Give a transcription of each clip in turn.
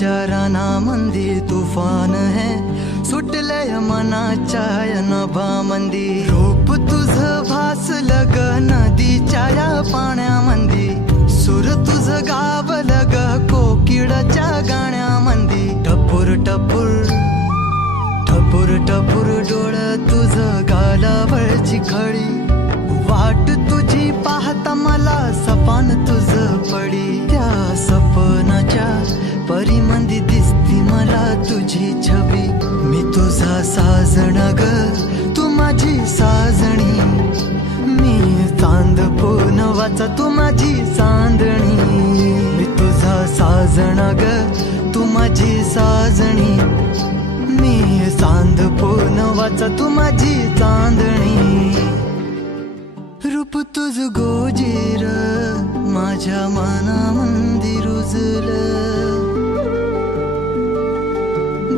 विचाराना मंदी तुफान है सुटलय मनाच्या नभामंदी रूप तुझं भासलं ग नदीच्या या पाण्यामंदी सुर तुझं गावलं ग कोकिळाच्या गाण्यामंदी टपूर टपूर टपूर टपूर डोळं तुझं गालावरची खळी वाट तुझी पाहता मला सपान तुझं पडी त्या सपनाच्या परीमंदी दिसती मला तुझी छबी मी तुझा साजण ग तू माझी साजणी मी चांद पूनवाचा तू माझी चांदणी मी तुझा साजण ग तू माझी साजणी मी चांद पूनवाचा तू माझी चांदणी रूप तुझ गोजीर माझ्या मनामंदी रुजलं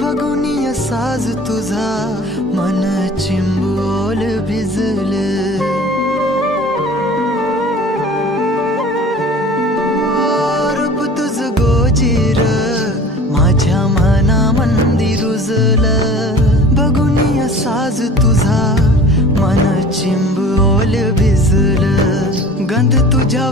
बघुनिय साज तुझा मन चिंबोल भिजलं रूप तुझ गोजीर माझ्या मनामंदी रुजलं बघुनिय साज तुझा मन चिंबोल भिजलं गंध तुझ्या